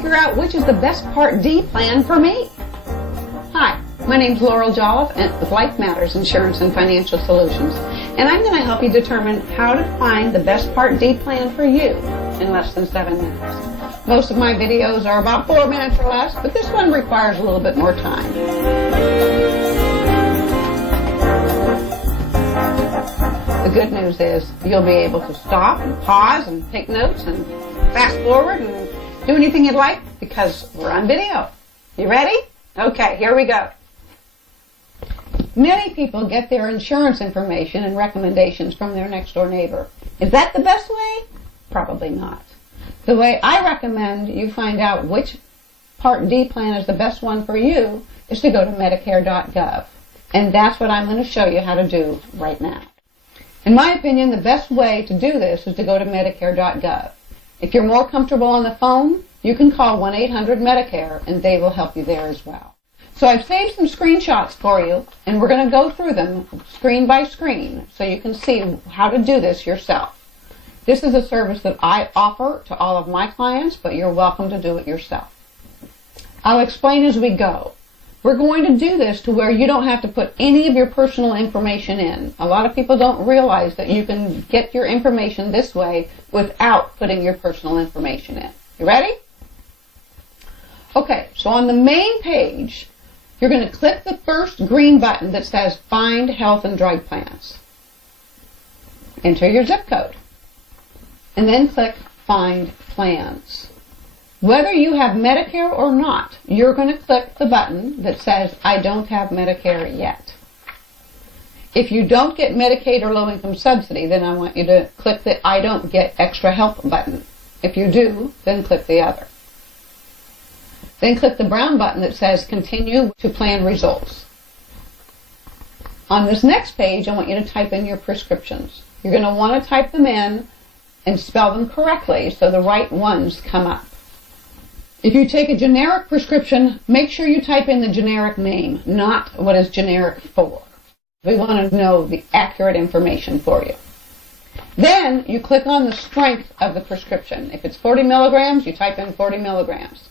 figure out which is the best Part D plan for me. Hi, my name's Laurel Jolliffe with Life Matters Insurance and Financial Solutions, and I'm going to help you determine how to find the best Part D plan for you in less than 7 minutes. Most of my videos are about 4 minutes or less, but this one requires a little bit more time. The good news is you'll be able to stop and pause and take notes and fast forward and do anything you'd like because we're on video. You ready? Okay, here we go. Many people get their insurance information and recommendations from their next door neighbor. Is that the best way? Probably not. The way I recommend you find out which Part D plan is the best one for you is to go to Medicare.gov. And that's what I'm going to show you how to do right now. In my opinion, the best way to do this is to go to Medicare.gov. If you're more comfortable on the phone, you can call 1-800-MEDICARE and they will help you there as well. So I've saved some screenshots for you, and we're going to go through them screen by screen so you can see how to do this yourself. This is a service that I offer to all of my clients, but you're welcome to do it yourself. I'll explain as we go. We're going to do this to where you don't have to put any of your personal information in. A lot of people don't realize that you can get your information this way without putting your personal information in. You ready? Okay, so on the main page, you're going to click the first green button that says Find Health and Drug Plans. Enter your zip code. And then click Find Plans. Whether you have Medicare or not, you're going to click the button that says, I don't have Medicare yet. If you don't get Medicaid or low-income subsidy, then I want you to click the I don't get extra help button. If you do, then click the other. Then click the brown button that says Continue to Plan Results. On this next page, I want you to type in your prescriptions. You're going to want to type them in and spell them correctly so the right ones come up. If you take a generic prescription, make sure you type in the generic name, not what is generic for. We want to know the accurate information for you. Then you click on the strength of the prescription. If it's 40 milligrams, you type in 40 milligrams.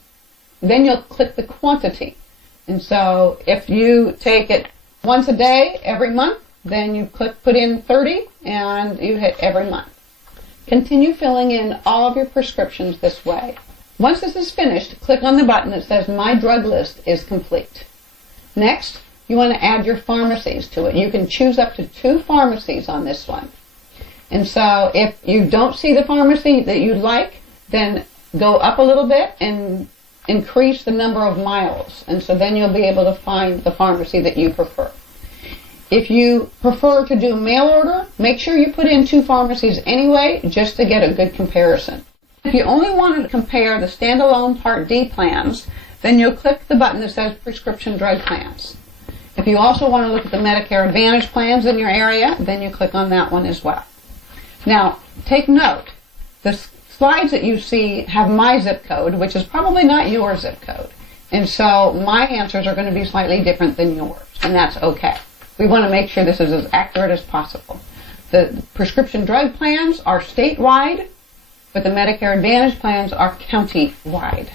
Then you'll click the quantity. And so if you take it once a day, every month, then you put in 30 and you hit every month. Continue filling in all of your prescriptions this way. Once this is finished, click on the button that says My Drug List is Complete. Next, you want to add your pharmacies to it. You can choose up to 2 pharmacies on this one. And so if you don't see the pharmacy that you'd like, then go up a little bit and increase the number of miles. And so then you'll be able to find the pharmacy that you prefer. If you prefer to do mail order, make sure you put in 2 pharmacies anyway, just to get a good comparison. If you only want to compare the standalone Part D plans, then you'll click the button that says Prescription Drug Plans. If you also want to look at the Medicare Advantage plans in your area, then you click on that one as well. Now, take note, the slides that you see have my zip code, which is probably not your zip code. And so my answers are going to be slightly different than yours, and that's okay. We want to make sure this is as accurate as possible. The prescription drug plans are statewide, but the Medicare Advantage plans are county-wide.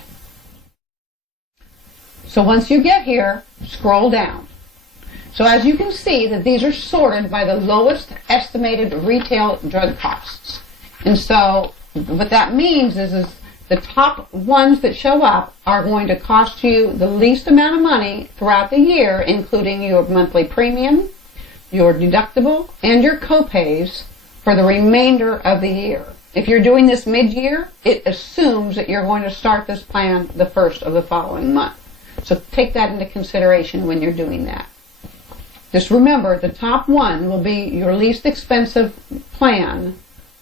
So once you get here, scroll down. So as you can see that these are sorted by the lowest estimated retail drug costs. And so what that means is the top ones that show up are going to cost you the least amount of money throughout the year, including your monthly premium, your deductible, and your copays for the remainder of the year. If you're doing this mid-year, it assumes that you're going to start this plan the first of the following month. So take that into consideration when you're doing that. Just remember, the top one will be your least expensive plan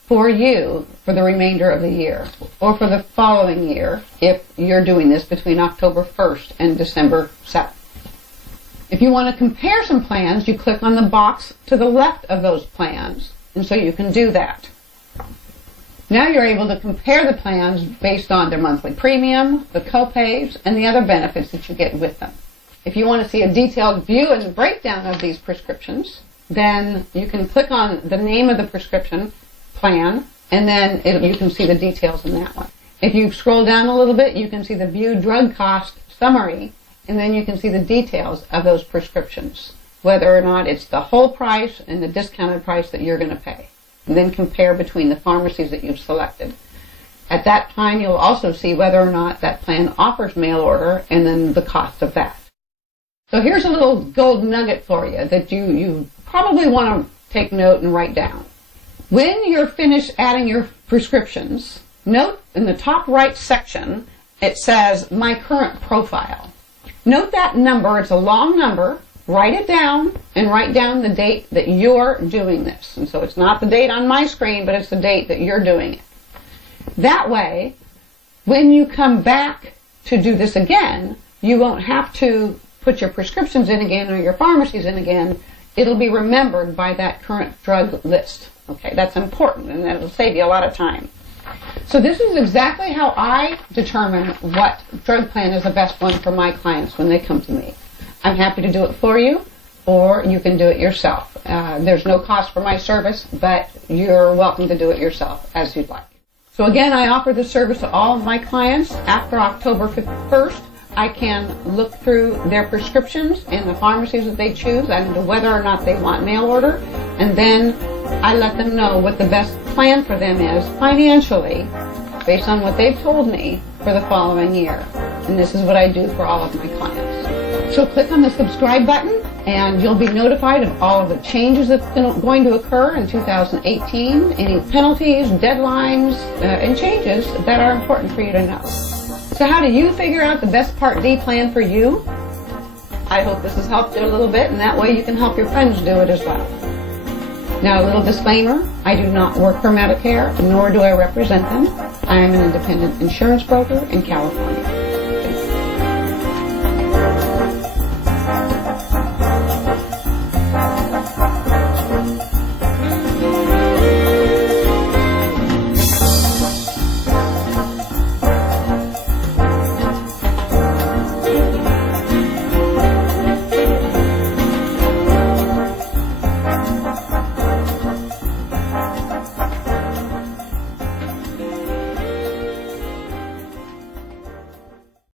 for you for the remainder of the year, or for the following year if you're doing this between October 1st and December 7th. If you want to compare some plans, you click on the box to the left of those plans, and so you can do that. Now you're able to compare the plans based on their monthly premium, the copays, and the other benefits that you get with them. If you want to see a detailed view and breakdown of these prescriptions, then you can click on the name of the prescription plan, and then you can see the details in that one. If you scroll down a little bit, you can see the View Drug Cost Summary, and then you can see the details of those prescriptions, whether or not it's the whole price and the discounted price that you're going to pay, and then compare between the pharmacies that you've selected. At that time, you'll also see whether or not that plan offers mail order and then the cost of that. So here's a little gold nugget for you that you probably want to take note and write down. When you're finished adding your prescriptions, note in the top right section, it says My Current Profile. Note that number. It's a long number. Write it down and write down the date that you're doing this. And so it's not the date on my screen, but it's the date that you're doing it. That way, when you come back to do this again, you won't have to put your prescriptions in again or your pharmacies in again. It'll be remembered by that current drug list. Okay, that's important, and that'll save you a lot of time. So this is exactly how I determine what drug plan is the best one for my clients when they come to me. I'm happy to do it for you, or you can do it yourself. There's no cost for my service, but you're welcome to do it yourself as you'd like. So again, I offer this service to all of my clients. After October 1st, I can look through their prescriptions in the pharmacies that they choose and whether or not they want mail order, and then I let them know what the best plan for them is financially based on what they've told me for the following year. And this is what I do for all of my clients. So click on the subscribe button and you'll be notified of all of the changes that's going to occur in 2018, any penalties, deadlines, and changes that are important for you to know. So how do you figure out the best Part D plan for you? I hope this has helped you a little bit, and that way you can help your friends do it as well. Now, a little disclaimer, I do not work for Medicare, nor do I represent them. I am an independent insurance broker in California.